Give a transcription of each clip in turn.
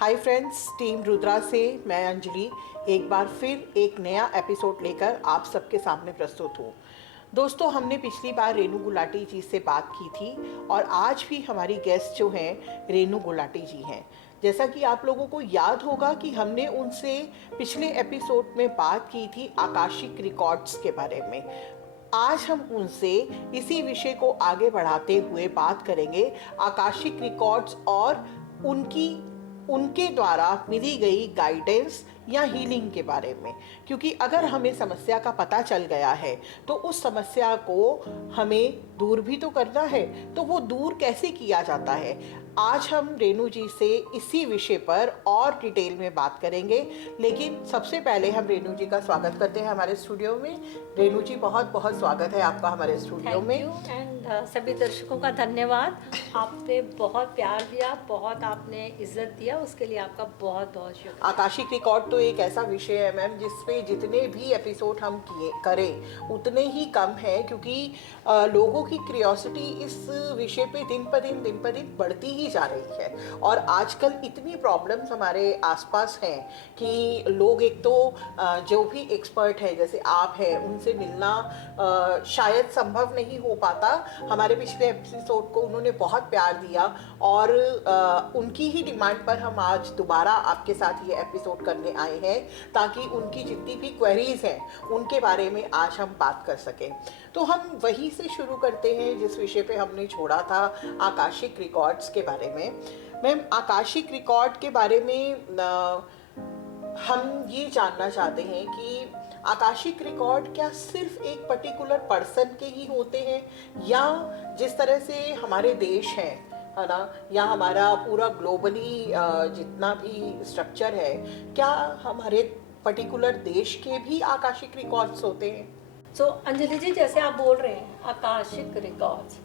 Hi friends, team Rudra से मैं अंजलि एक बार फिर एक नया एपिसोड लेकर आप सबके सामने प्रस्तुत हूँ। दोस्तों, हमने पिछली बार रेनू गुलाटी जी से बात की थी और आज भी हमारी गेस्ट जो हैं रेनू गुलाटी जी हैं। जैसा कि आप लोगों को याद होगा कि हमने उनसे पिछले एपिसोड में बात की थी आकाशिक रिकॉर्ड्स के बारे में। आज हम उनसे इसी विषय को आगे बढ़ाते हुए बात करेंगे आकाशिक रिकॉर्ड्स और उनकी उनके द्वारा मिली गई गाइडेंस या हीलिंग के बारे में। क्योंकि अगर हमें समस्या का पता चल गया है तो उस समस्या को हमें दूर भी तो करना है, तो वो दूर कैसे किया जाता है, आज हम रेनू जी से इसी विषय पर और डिटेल में बात करेंगे। लेकिन सबसे पहले हम रेनू जी का स्वागत करते हैं हमारे स्टूडियो में। रेनू जी, बहुत बहुत स्वागत है आपका हमारे स्टूडियो में। थैंक यू एंड सभी दर्शकों का धन्यवाद। आपने बहुत प्यार दिया, बहुत आपने इज्जत दिया, उसके लिए आपका बहुत बहुत शुक्रिया। आकाशिक रिकॉर्ड तो एक ऐसा विषय है मैम जिसपे जितने भी एपिसोड हम किए करें उतने ही कम है, क्योंकि लोगों की क्यूरियोसिटी इस विषय पे दिन पर दिन बढ़ती ही जा रही है। और आजकल इतनी प्रॉब्लम्स हमारे आसपास हैं कि लोग एक तो जो भी एक्सपर्ट है जैसे आप हैं उनसे मिलना शायद संभव नहीं हो पाता। हमारे पिछले एपिसोड को उन्होंने बहुत प्यार दिया और उनकी ही डिमांड पर हम आज दोबारा आपके साथ ये एपिसोड करने आए हैं ताकि उनकी जितनी भी क्वेरीज हैं उनके बारे में आज हम बात कर सकें। तो हम वहीं से शुरू करते हैं जिस विषय पे हमने छोड़ा था, आकाशिक रिकॉर्ड्स के बारे में। मैम, आकाशिक रिकॉर्ड के बारे में हम ये जानना चाहते हैं कि आकाशिक रिकॉर्ड क्या सिर्फ एक पर्टिकुलर पर्सन के ही होते हैं, या जिस तरह से हमारे देश हैं, है ना, या हमारा पूरा ग्लोबली जितना भी स्ट्रक्चर है, क्या हमारे पर्टिकुलर देश के भी आकाशिक रिकॉर्ड्स होते हैं? सो अंजलि जी, जैसे आप बोल रहे हैं आकाशिक रिकॉर्ड्स,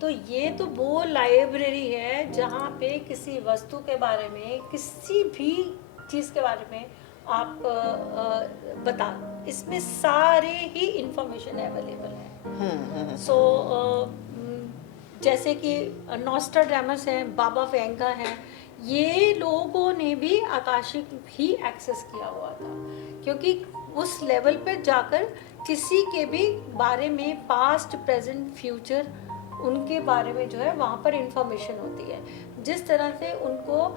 तो ये तो वो लाइब्रेरी है जहाँ पे किसी वस्तु के बारे में, किसी भी चीज़ के बारे में आप बता, इसमें सारे ही इंफॉर्मेशन अवेलेबल है। सो जैसे कि नॉस्ट्राडामस हैं, बाबा वेंगा हैं, ये लोगों ने भी आकाशिक ही एक्सेस किया हुआ था, क्योंकि उस लेवल पे जाकर किसी के भी बारे में पास्ट प्रेजेंट फ्यूचर उनके बारे में जो है वहाँ पर इंफॉर्मेशन होती है। जिस तरह से उनको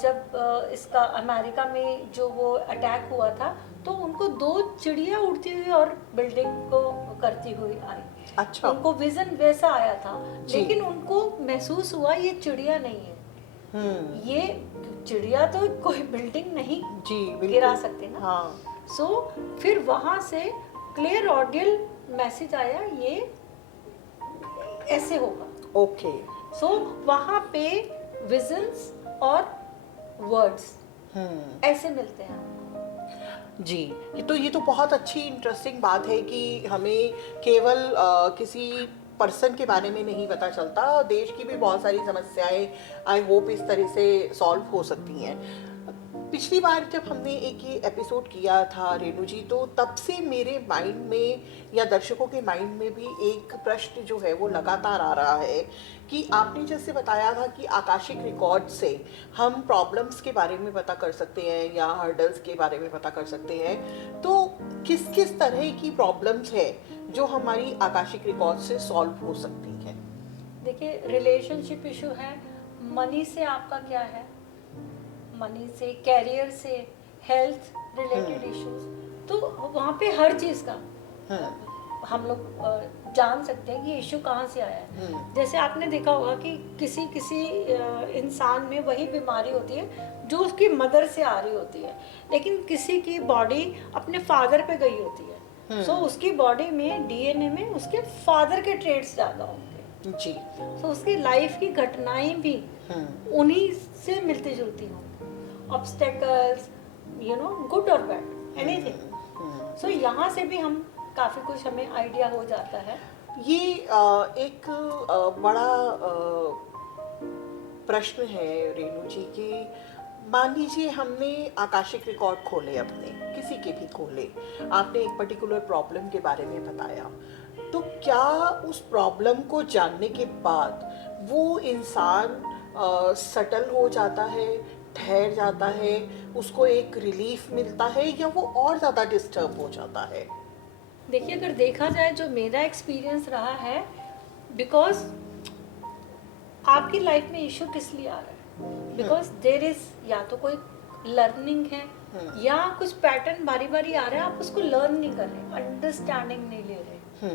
जब इसका अमेरिका में जो वो अटैक हुआ था तो उनको 2 चिड़िया उड़ती हुई और बिल्डिंग को करती हुई आई। अच्छा। उनको विजन वैसा आया था, लेकिन उनको महसूस हुआ ये चिड़िया नहीं है, ये चिड़िया तो कोई बिल्डिंग नहीं गिरा सकते ना। हाँ। सो फिर वहाँ से क्लियर ऑडियल मैसेज आया, ये ऐसे होगा। ओके। सो वहाँ पे विजन्स और वर्ड्स ऐसे मिलते हैं जी। ये तो बहुत अच्छी इंटरेस्टिंग बात है कि हमें केवल किसी पर्सन के बारे में नहीं पता चलता, देश की भी बहुत सारी समस्याएं आई होप इस तरह से सॉल्व हो सकती हैं। पिछली बार जब हमने एक ये एपिसोड किया था रेनू जी, तो तब से मेरे माइंड में या दर्शकों के माइंड में भी एक प्रश्न जो है वो लगातार आ रहा है कि आपने जैसे बताया था कि आकाशिक रिकॉर्ड से हम प्रॉब्लम्स के बारे में पता कर सकते हैं या हर्डल्स के बारे में पता कर सकते हैं, तो किस किस तरह की प्रॉब्लम्स है जो हमारी आकाशिक रिकॉर्ड से सॉल्व हो सकती है? देखिए, रिलेशनशिप इशू है, मनी से आपका क्या है, मनी से, कैरियर से, हेल्थ रिलेटेड इश्यूज, तो वहाँ पे हर चीज़ का हम लोग जान सकते हैं कि इशू कहाँ से आया है। जैसे आपने देखा होगा कि किसी किसी इंसान में वही बीमारी होती है जो उसकी मदर से आ रही होती है, लेकिन किसी की बॉडी अपने फादर पे गई होती है, सो उसकी बॉडी में डीएनए में उसके फादर के ट्रेड्स ज़्यादा होंगे जी। सो उसकी लाइफ की घटनाएं भी उन्हीं से मिलती जुलती होंगी, ऑब्स्टेकल्स, यू नो, गुड और बैड, एनीथिंग। सो यहाँ से भी हम काफ़ी कुछ हमें आइडिया हो जाता है। ये एक बड़ा प्रश्न है रेनू जी कि मान लीजिए हमने आकाशिक रिकॉर्ड खोले, अपने किसी के भी खोले, आपने एक पर्टिकुलर प्रॉब्लम के बारे में बताया, तो क्या उस प्रॉब्लम को जानने के बाद वो इंसान सटल हो जाता है, ठहर जाता है, उसको एक रिलीफ मिलता है, या वो और ज़्यादा डिस्टर्ब हो जाता है? देखिए, अगर देखा जाए जो मेरा एक्सपीरियंस रहा है, बिकॉज आपकी लाइफ में इशू किस लिए आ रहा है, बिकॉज देर इज या तो कोई लर्निंग है या कुछ पैटर्न बारी बारी आ रहा है, आप उसको लर्न नहीं कर रहे, अंडरस्टैंडिंग नहीं ले रहे,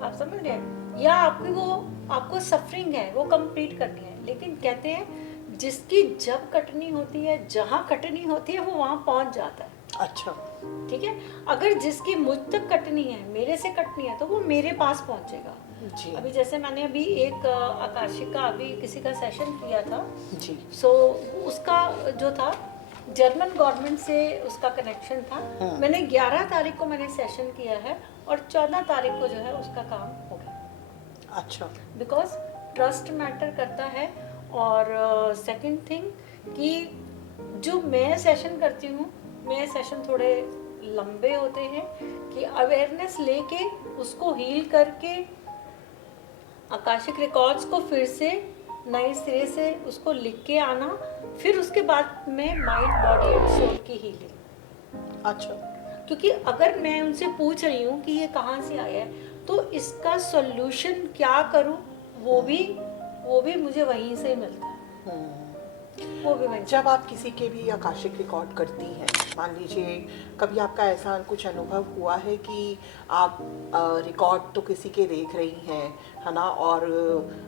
आप समझ रहे हैं, या आपको सफरिंग है वो कंप्लीट करनी है। लेकिन कहते हैं जिसकी जब कटनी होती है, जहाँ कटनी होती है, वो वहाँ पहुँच जाता है। अच्छा। ठीक है, अगर जिसकी मुझ तक कटनी है, मेरे से कटनी है, तो वो मेरे पास पहुँचेगा। जी। अभी जैसे मैंने अभी एक आकाशिक का अभी किसी का सेशन किया था, जी। सो उसका जो था जर्मन गवर्नमेंट से उसका कनेक्शन था। मैंने 11 तारीख को मैंने सेशन किया है और 14 तारीख को जो है उसका काम हो गया। अच्छा। बिकॉज ट्रस्ट मैटर करता है। और सेकंड थिंग कि जो मैं सेशन करती हूँ, मेरे सेशन थोड़े लंबे होते हैं कि अवेयरनेस लेके उसको हील करके आकाशिक रिकॉर्ड्स को फिर से नए सिरे से उसको लिख के आना, फिर उसके बाद में माइंड, बॉडी एंड सोल की हीलिंग। अच्छा। क्योंकि अगर मैं उनसे पूछ रही हूँ कि ये कहाँ से आया है, तो इसका सॉल्यूशन क्या करूँ, वो भी मुझे वहीं से मिलता है। वो भी वहीं। जब आप किसी के भी आकाशिक रिकॉर्ड करती हैं, मान लीजिए कभी आपका ऐसा कुछ अनुभव हुआ है कि आप रिकॉर्ड तो किसी के देख रही हैं, है ना, और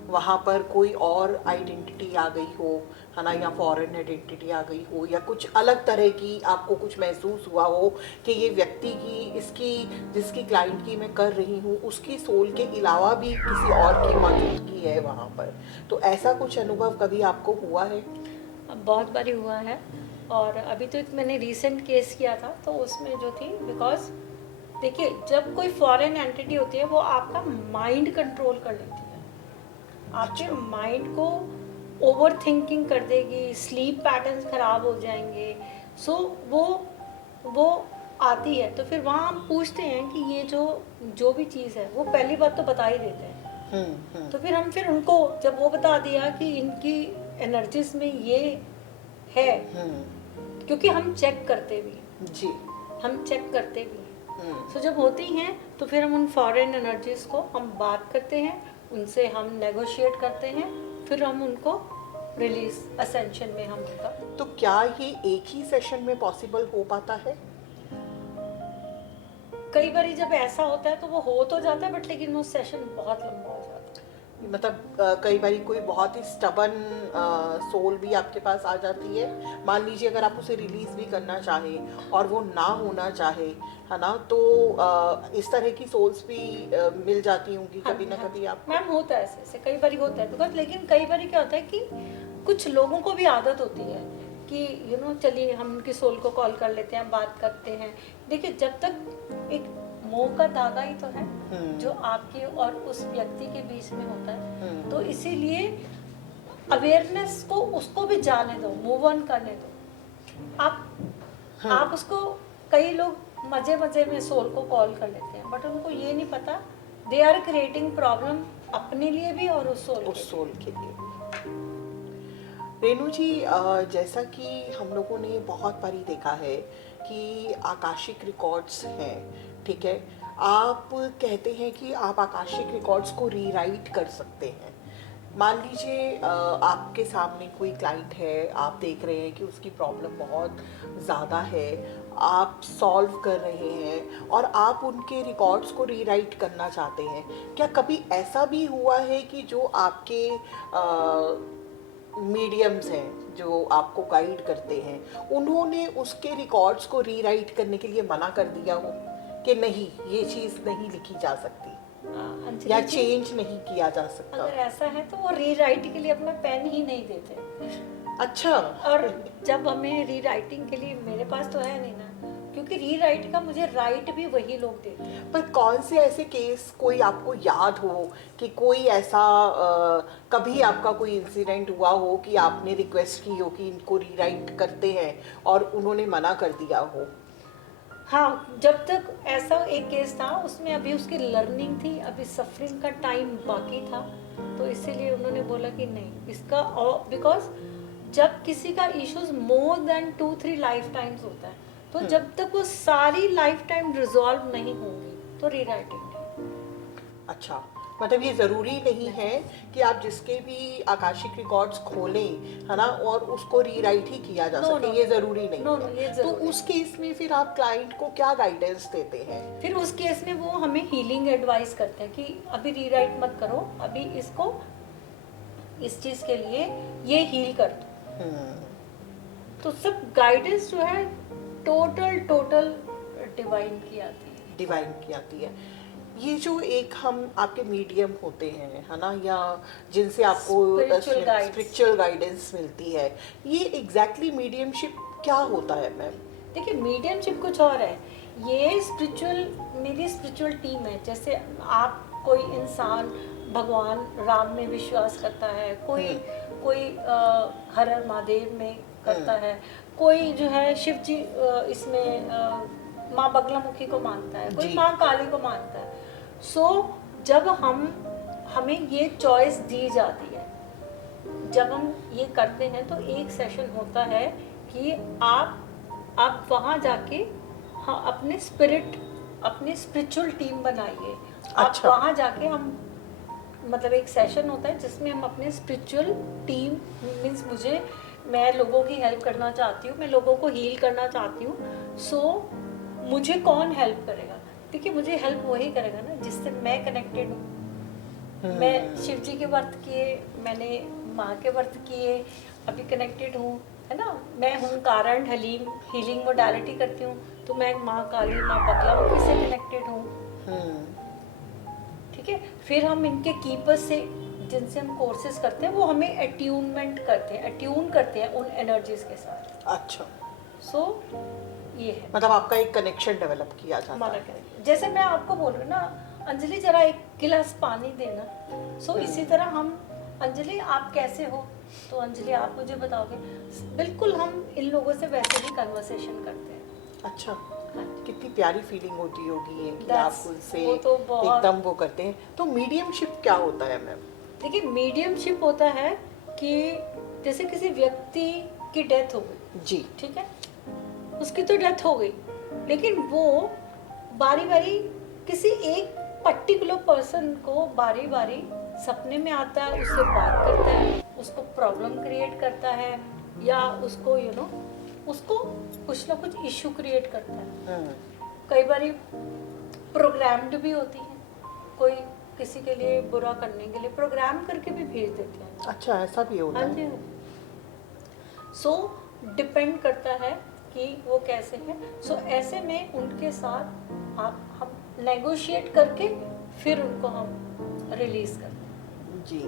वहाँ पर कोई और आइडेंटिटी आ गई हो, है ना, या फॉरेन आइडेंटिटी आ गई हो, या कुछ अलग तरह की आपको कुछ महसूस हुआ हो कि ये व्यक्ति की, इसकी, जिसकी क्लाइंट की मैं कर रही हूँ, उसकी सोल के अलावा भी किसी और की मौजूदगी है वहाँ पर, तो ऐसा कुछ अनुभव कभी आपको हुआ है? बहुत बारी हुआ है। और अभी तो एक मैंने रीसेंट केस किया था, तो उसमें जो थी, बिकॉज देखिए जब कोई फॉरेन एंटिटी होती है वो आपका माइंड कंट्रोल कर लेती है, आपके माइंड को ओवर थिंकिंग कर देगी, स्लीप पैटर्न्स खराब हो जाएंगे। सो वो आती है, तो फिर वहाँ हम पूछते हैं कि ये जो भी चीज़ है, वो पहली बात तो बता ही देते हैं। तो फिर उनको जब वो बता दिया कि इनकी एनर्जीज में ये है, क्योंकि हम चेक करते भी, जी, हम चेक करते भी। सो जब होती हैं तो फिर हम उन फॉरेन एनर्जीज को हम बात करते हैं, उनसे हम नेगोशिएट करते हैं, फिर हम उनको रिलीज असेंशन में हम उनका। तो क्या ये एक ही सेशन में पॉसिबल हो पाता है? कई बार जब ऐसा होता है तो वो हो तो जाता है, बट लेकिन वो सेशन बहुत लंबा हो जाता है। मतलब कई बार कोई बहुत ही स्टबन सोल भी आपके पास आ जाती है, मान लीजिए अगर आप उसे रिलीज भी करना चाहें और वो ना होना चाहे, है ना, तो इस तरह की सोल्स भी मिल जाती होंगी कभी ना कभी आप? मैम होता है ऐसे कई बार होता है, बिकॉज लेकिन कई बार क्या होता है कि कुछ लोगों को भी आदत होती है कि चलिए हम उनकी सोल को कॉल कर लेते हैं, बात करते हैं। देखिए जब तक एक मोह का धागा ही तो है जो आपके और उस व्यक्ति के बीच में होता है, तो इसीलिए अवेयरनेस को उसको भी जाने दो, मूव ऑन करने दो। आप उसको, कई लोग मजे मजे में सोल को कॉल कर लेते हैं, बट उनको ये नहीं पता दे आर क्रिएटिंग प्रॉब्लम अपने लिए भी और उस सोल के लिए। रेणु जी, जैसा कि हम लोगों ने बहुत बारी देखा है कि आकाशिक रिकॉर्ड्स हैं, ठीक है, आप कहते हैं कि आप आकाशिक रिकॉर्ड्स को रीराइट कर सकते हैं। मान लीजिए आपके सामने कोई क्लाइंट है, आप देख रहे हैं कि उसकी प्रॉब्लम बहुत ज़्यादा है, आप सॉल्व कर रहे हैं और आप उनके रिकॉर्ड्स को रीराइट करना चाहते हैं। क्या कभी ऐसा भी हुआ है कि जो आपके मीडियम्स हैं, जो आपको गाइड करते हैं, उन्होंने उसके रिकॉर्ड्स को रीराइट करने के लिए मना कर दिया हो कि नहीं, ये चीज़ नहीं लिखी जा सकती या चेंज नहीं किया जा सकता? अगर ऐसा है तो वो रीराइट के लिए अपना पेन ही नहीं देते। अच्छा। और जब हमें रीराइटिंग के लिए, मेरे पास तो है नहीं ना, क्योंकि रीराइट का मुझे राइट भी वही लोग देते हैं। पर कौन से ऐसे केस कोई आपको याद हो कि कोई ऐसा कभी आपका कोई इंसिडेंट हुआ हो कि आपने रिक्वेस्ट की हो कि इनको रीराइट करते हैं और उन्होंने मना कर दिया हो? हाँ, जब तक ऐसा एक केस था, उसमें अभी उसकी लर्निंग थी, अभी सफरिंग का टाइम बाकी था, तो इसीलिए उन्होंने बोला कि नहीं इसका, बिकॉज जब किसी का issues more than 2-3 life times होता है, तो जब तक वो सारी लाइफ टाइम रिजॉल्व नहीं होंगी तो रीराइटिंग नहीं। अच्छा, मतलब ये ज़रूरी नहीं है कि आप जिसके भी आकाशिक रिकॉर्ड्स खोलें, है ना, और उसको रीराइट ही किया जा No, सके, no, ये ज़रूरी नहीं no, है। no, ये तो ज़रूरी उस केस में फिर आप क्लाइंट को क्या गाइडेंस देते हैं? फिर उस केस में वो हमें हीलिंग एडवाइस करते हैं कि अभी रीराइट मत करो, अभी इसको इस चीज़ के लिए ये हील कर दो। तो सब गाइडेंस जो है टोटल डिवाइन की आती है। डिवाइन की आती है। ये जो एक हम आपके मीडियम होते हैं, है ना, या जिनसे आपको Spiritual guides. स्पिरिचुअल गाइडेंस मिलती है, ये एग्जैक्टली मीडियमशिप क्या होता है मैम? देखिए, मीडियमशिप कुछ और है, ये स्पिरिचुअल, मेरी स्पिरिचुअल टीम है। जैसे आप, कोई इंसान भगवान राम में विश्वास करता है, कोई हर हर महादेव में करता है, कोई जो है शिव जी इसमें माँ बगलामुखी को मानता है, कोई जी। माँ काली को मानता है। सो जब हमें ये चॉइस दी जाती है, जब हम ये करते हैं तो एक सेशन होता है कि आप वहाँ जाके, हाँ, अपने स्पिरिचुअल टीम बनाइए। आप अच्छा। वहाँ जाके, हम मतलब एक सेशन होता है जिसमें हम अपने स्पिरिचुअल टीम, मीन्स मैं लोगों की हेल्प करना चाहती हूँ, मैं लोगों को हील करना चाहती हूँ। सो मुझे कौन हेल्प करेगा? देखिए, मुझे हेल्प वही करेगा ना जिससे मैं कनेक्टेड हूँ। मैं शिव जी के व्रत किए, मैंने माँ के व्रत किए, अभी कनेक्टेड हूँ, है ना। मैं हूँ कारण हलीम, हीलिंग मोडालिटी करती हूँ, तो मैं माँ काली, माँ बगलामुखी से कनेक्टेड हूँ। ठीक है। फिर हम इनके कीपर्स से, जिनसे हम कोर्सेज करते हैं, वो हमें अट्यून करते हैं उन एनर्जीज के साथ। अच्छा। सो ये है, मतलब आपका एक कनेक्शन डेवलप किया जाता हमारा है। कनेक्शन। जैसे मैं आपको बोल रही हूँ ना, अंजलि जरा एक गिलास पानी देना, सो इसी तरह हम, अंजलि आप कैसे हो, तो अंजलि आप मुझे बताओगे, बिल्कुल हम इन लोगों से वैसे भी कन्वर्सेशन करते हैं। अच्छा, हाँ। कितनी प्यारी फीलिंग होती होगी ये कि That's- आप उनसे वो तो बहुत- एकदम वो करते हैं। तो मीडियमशिप क्या होता है मैम? देखिए, मीडियमशिप होता है कि जैसे किसी व्यक्ति की डेथ हो गई, जी। ठीक है, उसकी तो डेथ हो गई, लेकिन वो बारी बारी किसी एक पर्टिकुलर पर्सन को बारी बारी सपने में आता है, उससे बात करता है, उसको प्रॉब्लम क्रिएट करता है, या उसको उसको कुछ ना कुछ इशू क्रिएट करता है। कई बारी प्रोग्राम्ड भी होती है, कोई किसी के लिए बुरा करने के लिए प्रोग्राम करके भी भेज देते हैं। अच्छा, ऐसा भी होता हाँ है? जी। सो डिपेंड करता है कि वो कैसे हैं। सो ऐसे में उनके साथ हम नेगोशिएट करके फिर उनको हम रिलीज करते हैं। जी।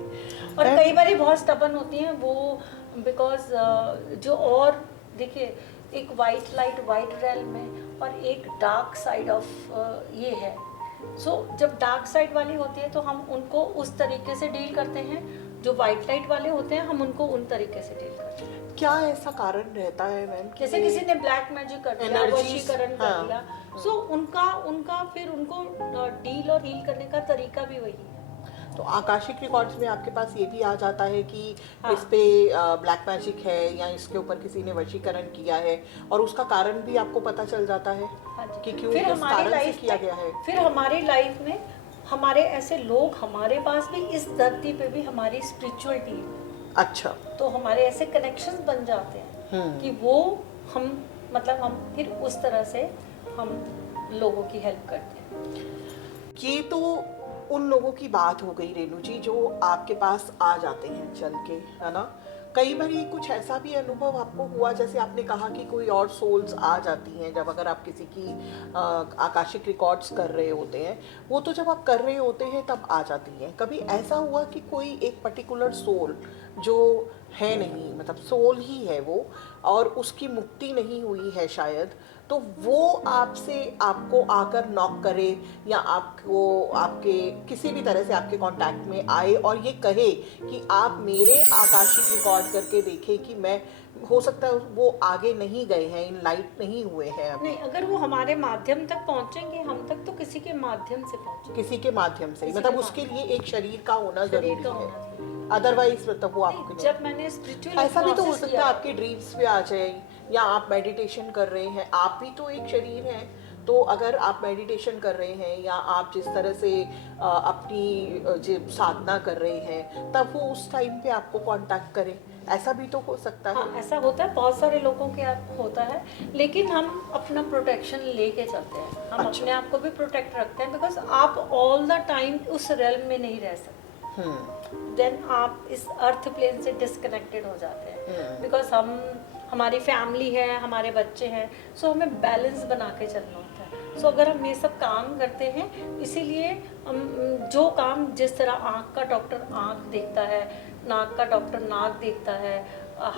और मैम- कई बारी बहुत स्टबन होती हैं वो, बिकॉज जो, और देखिए, एक वाइट लाइट वाइट रेल्म है और एक डार्क साइड ऑफ ये है। सो जब डार्क साइड वाली होती है तो हम उनको उस तरीके से डील करते हैं, जो वाइट लाइट वाले होते हैं हम उनको उन तरीके से डील करते हैं। क्या ऐसा कारण रहता है मैम कि जैसे किसी ने ब्लैक मैजिक कर दिया, energies, वशीकरण हाँ। कर दिया, सो उनका फिर उनको डील और हील करने का तरीका भी वही है। तो आकाशिक रिकॉर्ड्स में आपके पास ये भी आ जाता है कि हाँ। इस पे ब्लैक मैजिक है या इसके ऊपर किसी ने वशीकरण किया है, और उसका कारण भी आपको पता चल जाता है हाँ जी। कि क्यों, फिर किस हमारी कारण से लाइफ किया में, गया है। फिर हमारी लाइफ में हमारे ऐसे लोग, हमारे पास भी, इस धरती पे भी हमारी स्पिरिचुअल टीम, अच्छा। तो हमारे ऐसे कनेक्शंस बन जाते हैं कि वो हम, मतलब हम फिर उस तरह से हम लोगों की हेल्प करते हैं। ये तो उन लोगों की बात हो गई रेनू जी जो आपके पास आ जाते हैं चल के, है ना। कई बार कुछ ऐसा भी अनुभव आपको हुआ, जैसे आपने कहा कि कोई और सोल्स आ जाती हैं जब अगर आप किसी की आकाशिक रिकॉर्ड्स कर रहे होते हैं, वो तो जब आप कर रहे होते हैं तब आ जाती हैं। कभी ऐसा हुआ कि कोई एक पर्टिकुलर सोल जो है नहीं, मतलब सोल ही है वो, और उसकी मुक्ति नहीं हुई है शायद, तो वो आपको आकर नॉक करे या आपको आपके किसी भी तरह से आपके कांटेक्ट में आए और ये कहे कि आप मेरे आकाशिक रिकॉर्ड करके देखें कि मैं, हो सकता है वो आगे नहीं गए हैं, इन लाइट नहीं हुए हैं अभी। नहीं, अगर वो हमारे माध्यम तक पहुंचेंगे, हम तक तो किसी के माध्यम से पहुंचेंगे। किसी के माध्यम से, किसी मतलब के उसके लिए एक शरीर का होना शरीर जरूरी का है। होना चाहिए। अदरवाइज मतलब वो आपके नहीं, जब मैंने स्पिरिचुअल ऐसा भी तो हो सकता है आपके ड्रीम्स में आ जाए, या आप मेडिटेशन कर रहे हैं, आप भी तो एक शरीर हैं, तो अगर आप मेडिटेशन कर रहे हैं या आप जिस तरह से अपनी जो साधना कर रहे हैं, तब वो उस टाइम पे आपको कांटेक्ट करें, ऐसा भी तो हो सकता है। हाँ, ऐसा होता है, बहुत सारे लोगों के होता है, लेकिन हम अपना प्रोटेक्शन लेके चलते हैं, हम अच्छा। अपने आप को भी प्रोटेक्ट रखते हैं, बिकॉज आप ऑल द टाइम उस रेल्म में नहीं रह सकते। देन आप इस अर्थ प्लेन से डिस्कनेक्टेड हो जाते हैं, बिकॉज हमारी फैमिली है, हमारे बच्चे हैं, सो हमें बैलेंस बना के चलना होता है। सो अगर हम ये सब काम करते हैं, इसीलिए जो काम जिस तरह आँख का डॉक्टर आँख देखता है, नाक का डॉक्टर नाक देखता है,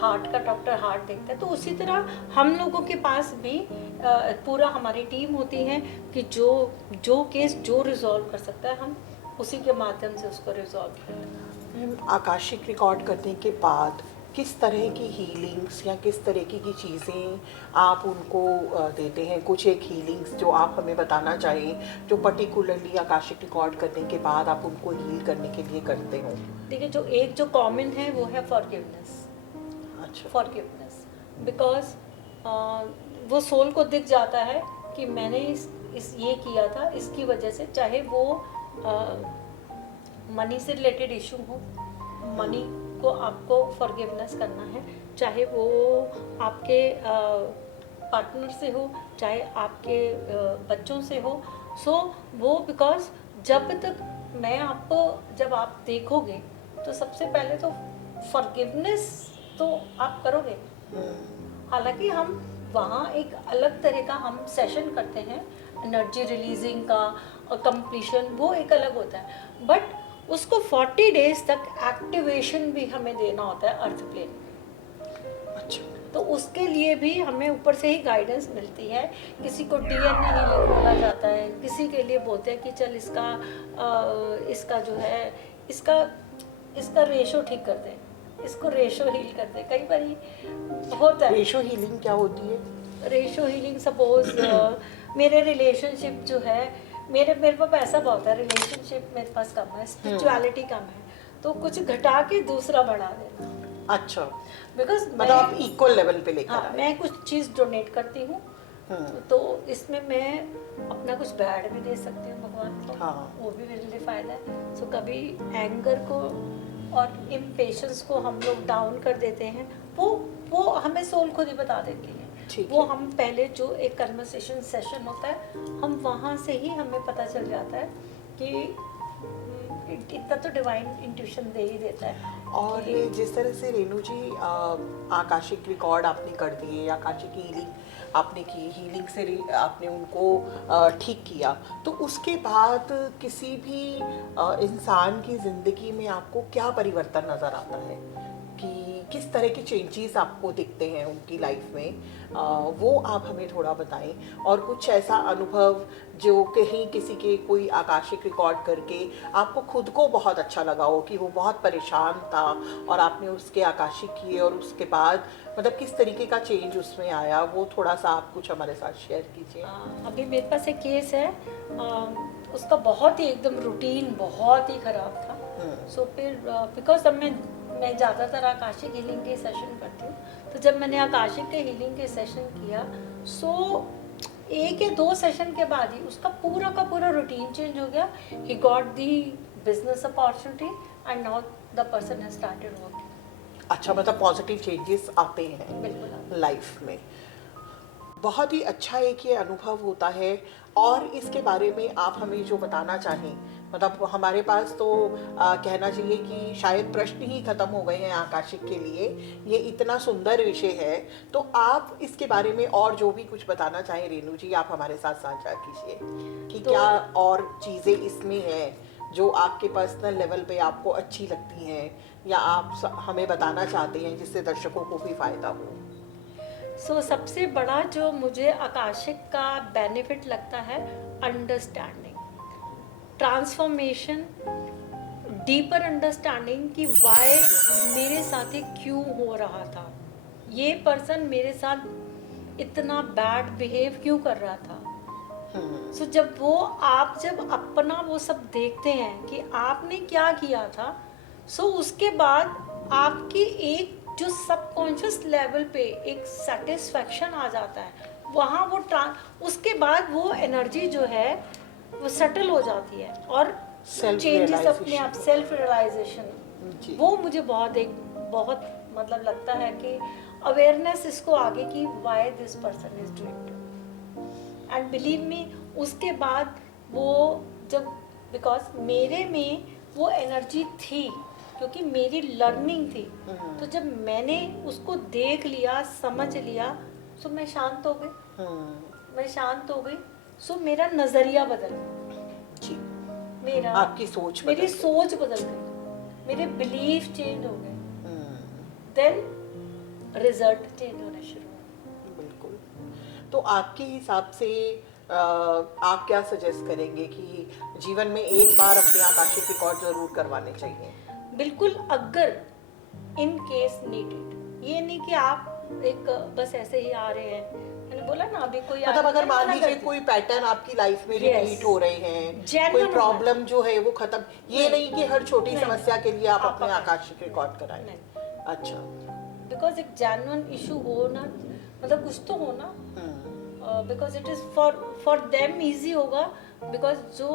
हार्ट का डॉक्टर हार्ट देखता है, तो उसी तरह हम लोगों के पास भी पूरा हमारी टीम होती है कि जो केस जो रिजॉल्व कर सकता है, हम उसी के माध्यम से उसको रिजॉल्व करते हैं। आकाशिक रिकॉर्ड करने के बाद किस तरह की हीलिंग्स या किस तरह की चीज़ें आप उनको देते हैं? कुछ एक हीलिंग्स जो आप हमें बताना चाहें, जो पर्टिकुलरली आकाशिक रिकॉर्ड करने के बाद आप उनको हील करने के लिए करते हो? देखिए, जो कॉमन है वो है फॉरगिवनेस। अच्छा। फॉरगिवनेस बिकॉज वो सोल को दिख जाता है कि मैंने इस ये किया था, इसकी वजह से, चाहे वो मनी से रिलेटेड इशू हो, मनी को आपको फॉरगिवनेस करना है, चाहे वो आपके पार्टनर से हो, चाहे आपके बच्चों से हो। सो वो बिकॉज जब आप देखोगे तो सबसे पहले तो फॉरगिवनेस तो आप करोगे। हालांकि हम वहाँ एक अलग तरह का हम सेशन करते हैं, एनर्जी रिलीजिंग का और कंप्लीशन, वो एक अलग होता है, बट उसको 40 डेज तक एक्टिवेशन भी हमें देना होता है अर्थ प्लेन। अच्छा। तो उसके लिए भी हमें ऊपर से ही गाइडेंस मिलती है। किसी को डीएनए हीलिंग बोला जाता है, किसी के लिए बोलते हैं कि चल इसका जो है इसका रेशो ठीक कर दे, इसको रेशो हील कर दे, कई बार होता है। रेशो हीलिंग क्या होती है? रेशो हीलिंग, सपोज मेरे रिलेशनशिप जो है, मेरे पास पैसा बहुत है, रिलेशनशिप मेरे पास कम है, स्पिरिचुअलिटी कम है, तो कुछ घटा के दूसरा बढ़ा देना। अच्छा, बिकॉज मतलब आप इक्वल लेवल पे लेकर हाँ, मैं कुछ चीज़ डोनेट करती हूँ, तो इसमें मैं अपना कुछ बैड भी दे सकती हूँ भगवान को। हाँ। वो भी मेरे लिए फ़ायदा है। सो कभी एंगर को और इम्पेशंस को हम लोग डाउन कर देते हैं, वो हमें सोल खुद ही बता देती है। वो हम पहले जो एक कन्वर्सेशन सेशन होता है, हम वहाँ से ही हमें पता चल जाता है कि इतना तो डिवाइन इंट्यूशन दे ही देता है। और जिस तरह से रेणु जी आकाशिक रिकॉर्ड आपने कर दिए, आकाशिक हीलिंग आपने की, हीलिंग से आपने उनको ठीक किया, तो उसके बाद किसी भी इंसान की ज़िंदगी में आपको क्या परिवर्तन नज़र आता है, कि किस तरह के चेंजेस आपको दिखते हैं उनकी लाइफ में, वो आप हमें थोड़ा बताएं। और कुछ ऐसा अनुभव जो कहीं किसी के कोई आकाशिक रिकॉर्ड करके आपको खुद को बहुत अच्छा लगा हो, कि वो बहुत परेशान था और आपने उसके आकाशिक किए और उसके बाद मतलब किस तरीके का चेंज उसमें आया, वो थोड़ा सा आप कुछ हमारे साथ शेयर कीजिए। अभी मेरे पास एक केस है, उसका बहुत ही एकदम रूटीन बहुत ही ख़राब था। सो फिर बिकॉज अब मैं ज़्यादातर आकाशिक हीलिंग के सेशन करती हूँ, तो जब मैंने आकाशिक के हीलिंग के सेशन किया, सो 1 या 2 सेशन के बाद ही उसका पूरा का पूरा रूटीन चेंज हो गया। He got the business opportunity and now the person has started working. अच्छा, मतलब पॉजिटिव चेंजेस आते हैं बिल्कुल लाइफ में। बहुत ही अच्छा एक ये अनुभव होता है। और इसके बारे में आप हमें जो बताना चाहें, मतलब हमारे पास तो कहना चाहिए कि शायद प्रश्न ही खत्म हो गए हैं आकाशिक के लिए, ये इतना सुंदर विषय है। तो आप इसके बारे में और जो भी कुछ बताना चाहें रेणु जी, आप हमारे साथ साझा कीजिए कि क्या और चीज़ें इसमें हैं जो आपके पर्सनल लेवल पे आपको अच्छी लगती हैं, या आप हमें बताना चाहते हैं जिससे दर्शकों को भी फ़ायदा हो। सो सबसे बड़ा जो मुझे आकाशिक का बेनिफिट लगता है, अंडरस्टैंडिंग, ट्रांसफॉर्मेशन, डीपर अंडरस्टैंडिंग कि वाई मेरे साथ ये क्यों हो रहा था, ये पर्सन मेरे साथ इतना बैड बिहेव क्यों कर रहा था। सो जब आप अपना वो सब देखते हैं कि आपने क्या किया था, सो उसके बाद आपकी एक जो सबकॉन्शियस लेवल पे एक सेटिस्फैक्शन आ जाता है, वहाँ वो उसके बाद वो एनर्जी जो है वो सेटल हो जाती है और चेंजेस अपने आप, सेल्फ रियलाइजेशन, वो मुझे बहुत मतलब लगता है कि अवेयरनेस इसको आगे की why this person is doing, and believe me उसके बाद वो जब, बिकॉज मेरे में वो एनर्जी थी क्योंकि मेरी लर्निंग थी, तो जब मैंने उसको देख लिया, समझ लिया, तो मैं शांत हो गई, सो मेरा नज़रिया बदल गया, आपकी सोच मेरी सोच बदल गई, मेरे बिलीफ चेंज हो गए, देन रिजल्ट चेंज होने शुरू हुए। बिल्कुल। तो आपके हिसाब से आप क्या सजेस्ट करेंगे कि जीवन में एक बार अपने आकाशिक रिकॉर्ड जरूर करवाने चाहिए? बिल्कुल, अगर इन केस नीडेड, ये नहीं कि आप एक बस ऐसे ही आ रहे हैं, मैंने बोला ना अभी कोई मतलब अगर मान लीजिए कोई पैटर्न आपकी लाइफ में रिपीट हो रहे हैं, कोई प्रॉब्लम जो है वो खत्म, ये नहीं कि हर छोटी समस्या के लिए आप अपने आकाशिक रिकॉर्ड कराएं। अच्छा, बिकॉज एक जेन्युइन इशू हो ना, मतलब कुछ तो हो ना, because it is for them easy होगा, बिकॉज जो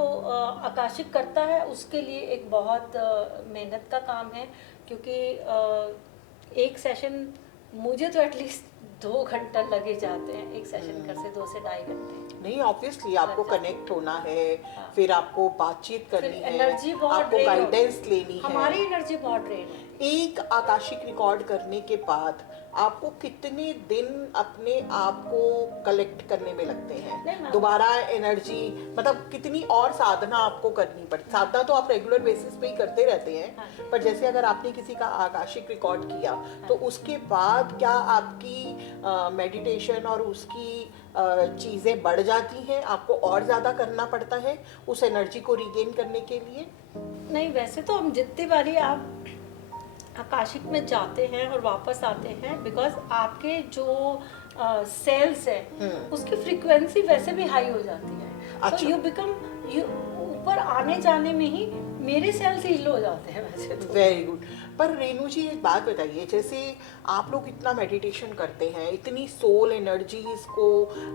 आकाशिक करता है उसके लिए एक बहुत मेहनत का काम है, क्योंकि एक सेशन मुझे तो एटलीस्ट 2 घंटा लगे जाते हैं, एक सेशन कर से 2 से 2.5 घंटे। नहीं, ऑब्वियसली आपको कनेक्ट होना है, फिर आपको बातचीत करनी है, एनर्जी बहुत, आपको गाइडेंस लेनी है, हमारी एनर्जी बहुत ड्रेन है। एक आकाशिक रिकॉर्ड करने के बाद आपको कितने दिन अपने आप को कलेक्ट करने में लगते हैं? दोबारा एनर्जी, मतलब कितनी और साधना आपको करनी पड़ती? साधना तो आप रेगुलर बेसिस पे ही करते रहते हैं, पर जैसे अगर आपने किसी का आकाशिक रिकॉर्ड किया तो उसके बाद क्या आपकी मेडिटेशन और उसकी चीज़ें बढ़ जाती हैं? आपको और ज़्यादा करना पड़ता है उस एनर्जी को रिगेन करने के लिए? नहीं, वैसे तो हम जितनी बारी आप आकाशिक में जाते हैं और वापस आते हैं, बिकॉज आपके जो सेल्स है उसकी फ्रीक्वेंसी वैसे भी हाई हो जाती है, तो यू बिकम, ऊपर आने जाने में ही मेरे सेल्स हील हो जाते हैं वैसे तो। Very good. पर रेनू जी एक बात बताइए, जैसे आप लोग इतना मेडिटेशन करते हैं, इतनी सोल एनर्जीज को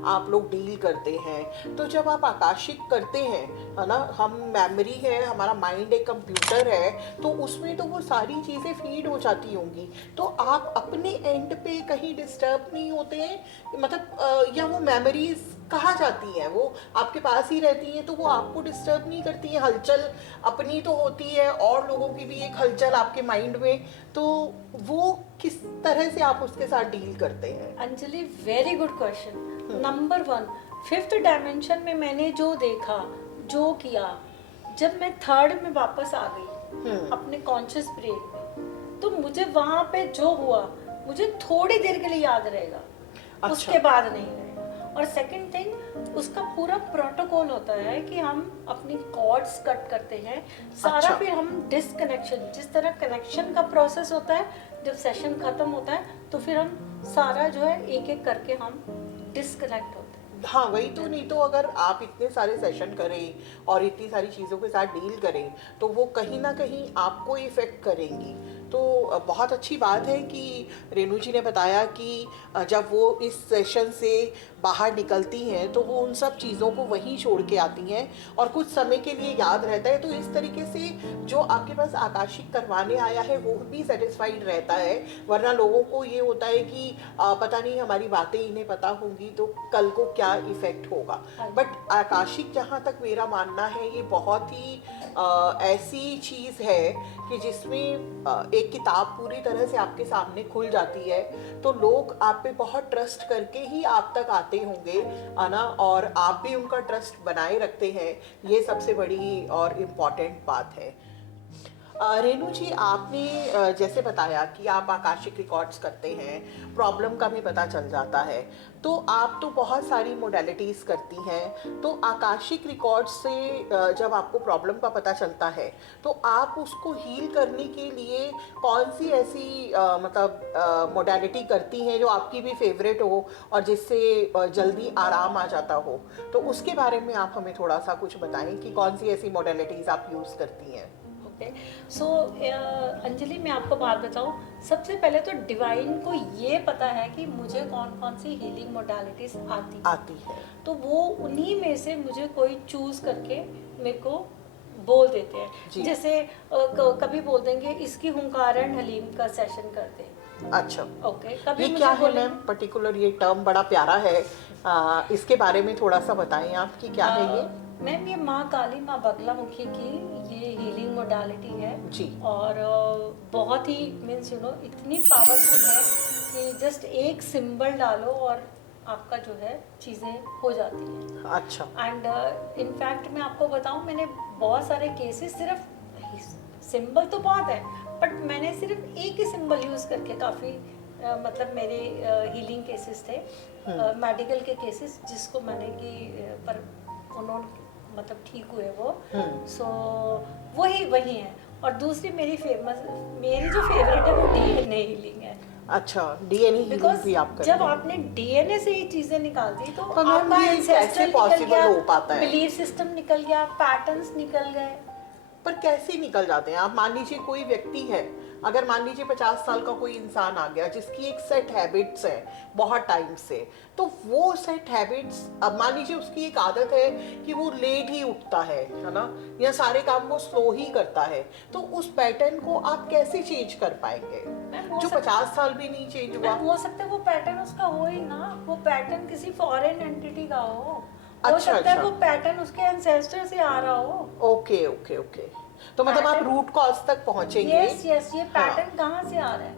आप लोग डील करते हैं, तो जब आप आकाशिक करते हैं, है ना, हम मेमोरी है, हमारा माइंड एक कंप्यूटर है, तो उसमें तो वो सारी चीज़ें फीड हो जाती होंगी, तो आप अपने एंड पे कहीं डिस्टर्ब नहीं होते हैं? मतलब या वो मेमोरीज कहाँ जाती हैं? वो आपके पास ही रहती हैं, तो वो आपको डिस्टर्ब नहीं करती हैं? हलचल अपनी तो होती है और लोगों की भी एक हलचल आपके माइंड में, तो वो किस तरह से आप उसके साथ डील करते हैं? Anjali, very good question. Number 1, 5th dimension में मैंने जो देखा, जो किया, जब मैं 3rd में वापस आ गई अपने कॉन्शियस ब्रेन में, तो मुझे वहाँ पे जो हुआ मुझे थोड़ी देर के लिए याद रहेगा। अच्छा। उसके बाद नहीं रहेगा। और सेकंड थिंग, उसका पूरा प्रोटोकॉल होता है कि हम अपनी कॉर्ड्स कट करते हैं सारा। अच्छा। फिर हम डिसकनेक्शन, जिस तरह कनेक्शन का प्रोसेस होता है, जब सेशन खत्म होता है तो फिर हम सारा जो है एक एक करके हम डिसकनेक्ट होते हैं। हाँ, वही तो। नहीं तो अगर आप इतने सारे सेशन करें और इतनी सारी चीज़ों के साथ डील करें तो वो कहीं ना कहीं आपको इफ़ेक्ट करेंगी। तो बहुत अच्छी बात है कि रेनू जी ने बताया कि जब वो इस सेशन से बाहर निकलती हैं तो वो उन सब चीज़ों को वहीं छोड़ के आती हैं और कुछ समय के लिए याद रहता है। तो इस तरीके से जो आपके पास आकाशिक करवाने आया है वो भी सेटिस्फाइड रहता है, वरना लोगों को ये होता है कि पता नहीं हमारी बातें इन्हें पता होंगी तो कल को क्या इफ़ेक्ट होगा। बट आकाशिक, जहाँ तक मेरा मानना है, ये बहुत ही ऐसी चीज़ है कि जिसमें एक किताब पूरी तरह से आपके सामने खुल जाती है, तो लोग आप पे बहुत ट्रस्ट करके ही आप तक आते होंगे, है ना, और आप भी उनका ट्रस्ट बनाए रखते हैं। ये सबसे बड़ी और इम्पॉर्टेंट बात है। रेनू जी, आपने जैसे बताया कि आप आकाशिक रिकॉर्ड्स करते हैं, प्रॉब्लम का भी पता चल जाता है, तो आप तो बहुत सारी मोडेलिटीज़ करती हैं, तो आकाशिक रिकॉर्ड्स से जब आपको प्रॉब्लम का पता चलता है तो आप उसको हील करने के लिए कौन सी ऐसी मतलब मोडेलिटी करती हैं जो आपकी भी फेवरेट हो और जिससे जल्दी आराम आ जाता हो? तो उसके बारे में आप हमें थोड़ा सा कुछ बताएं कि कौन सी ऐसी मोडेलिटीज़ आप यूज़ करती हैं। ओके सो अंजलि, मैं आपको बात बताऊं, सबसे पहले तो डिवाइन को ये पता है कि मुझे कौन कौन सी हीलिंग मोडालिटीज आती है। तो वो उन्हीं में से मुझे कोई चूज करके मेरे को बोल देते जी। हैं। जैसे कभी बोल देंगे इसकी हुंकारण हलीम का सेशन कर दे। अच्छा, ओके, कभी ये मुझे क्या है बोलेंगे मैम पर्टिकुलर? ये टर्म बड़ा प्यारा है, इसके बारे में थोड़ा सा बताएं आप कि क्या है ये। मैम, ये माँ काली, माँ बगलामुखी की ये हीलिंग मोडालिटी है जी। और बहुत ही मीन्स इतनी पावरफुल है कि जस्ट एक सिंबल डालो और आपका जो है चीज़ें हो जाती हैं। अच्छा। एंड इनफैक्ट मैं आपको बताऊं, मैंने बहुत सारे केसेस, सिर्फ सिंबल तो बहुत है बट मैंने सिर्फ एक ही सिंबल यूज़ करके काफ़ी मतलब मेरे हीलिंग केसेस थे, मेडिकल के केसेस जिसको मैंने कि पर उन्होंने मतलब ठीक हुए वो। सो वही है। और दूसरी मेरी जो फेवरेट है वो डीएनए हीलिंग है। अच्छा, डीएनए हीलिंग बिकॉज भी आप करते जब हैं? आपने डीएनए से ही चीजें निकाल दी तो मैम, आपका ये कैसे एंसेस्ट्रल निकल possible गया, हो पाता है? बिलीफ सिस्टम निकल गया, पैटर्न्स निकल गए। पर कैसे निकल जाते हैं आप? मान लीजिए कोई व्यक्ति है, अगर मान लीजिए 50 साल का कोई इंसान आ गया जिसकी एक सेट हैबिट्स है बहुत टाइम से, तो वो सेट हैबिट्स, अब मान लीजिए उसकी एक आदत है कि वो लेट ही उठता है ना, या सारे काम वो स्लो ही करता है, तो उस पैटर्न को आप कैसे चेंज कर पाएंगे जो 50 साल भी नहीं चेंज हुआ? हो सकता है वो पैटर्न उसका हो ही ना, वो पैटर्न किसी फॉरेन एंटिटी का हो अच्छा, सकता है अच्छा। वो पैटर्न उसके एंसेस्टर से आ रहा हो। ओके ओके ओके, तो मतलब आप रूट कॉज तक पहुंचेंगे। यस यस, ये पैटर्न कहाँ से आ रहा है?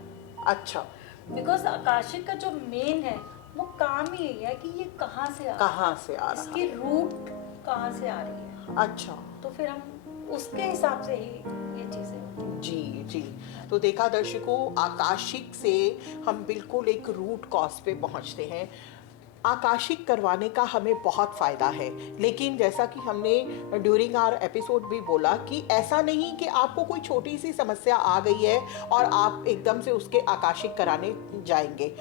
अच्छा, बिकॉज आकाशिक का जो मेन है वो काम ही यही है कि ये कहाँ से आ रहा है, कहाँ से आ रहा इसकी है? रूट कहाँ से आ रही है। अच्छा, तो फिर हम उसके हिसाब से ही ये चीजें होती हैं। जी जी। तो देखा दर्शकों, आकाशिक से हम बिल्कुल एक रूट कॉज पे पहुंचते हैं। आकाशिक करवाने का हमें बहुत फ़ायदा है, लेकिन जैसा कि हमने ड्यूरिंग आवर एपिसोड भी बोला कि ऐसा नहीं कि आपको कोई छोटी सी समस्या आ गई है और आप एकदम से उसके आकाशिक कराने जाएंगे।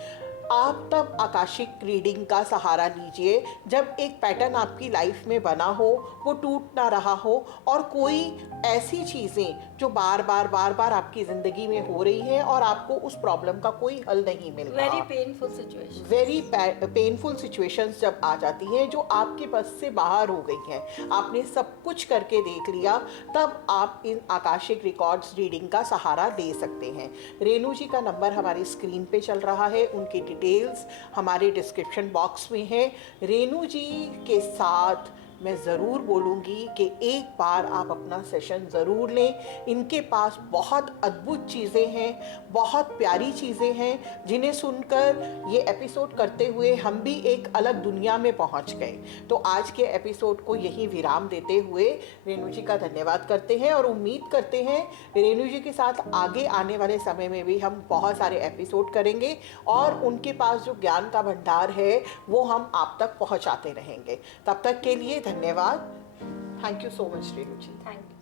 आप तब आकाशिक रीडिंग का सहारा लीजिए जब एक पैटर्न आपकी लाइफ में बना हो, वो टूट ना रहा हो, और कोई ऐसी चीज़ें जो बार बार आपकी ज़िंदगी में हो रही हैं और आपको उस प्रॉब्लम का कोई हल नहीं मिल रहा। Very painful situation, very painful situations जब आ जाती हैं जो आपके बस से बाहर हो गई हैं, आपने सब कुछ करके देख लिया, तब आप इन आकाशिक रिकॉर्ड्स रीडिंग का सहारा ले सकते हैं। रेनू जी का नंबर हमारी स्क्रीन पे चल रहा है, उनकी डिटेल्स हमारे डिस्क्रिप्शन बॉक्स में है। रेनू जी के साथ मैं ज़रूर बोलूँगी कि एक बार आप अपना सेशन ज़रूर लें। इनके पास बहुत अद्भुत चीज़ें हैं, बहुत प्यारी चीज़ें हैं, जिन्हें सुनकर ये एपिसोड करते हुए हम भी एक अलग दुनिया में पहुंच गए। तो आज के एपिसोड को यहीं विराम देते हुए रेनू जी का धन्यवाद करते हैं और उम्मीद करते हैं रेनू जी के साथ आगे आने वाले समय में भी हम बहुत सारे एपिसोड करेंगे और उनके पास जो ज्ञान का भंडार है वो हम आप तक पहुंचाते रहेंगे। तब तक के लिए धन्यवाद। Thank you so much Renu ji. Thank you.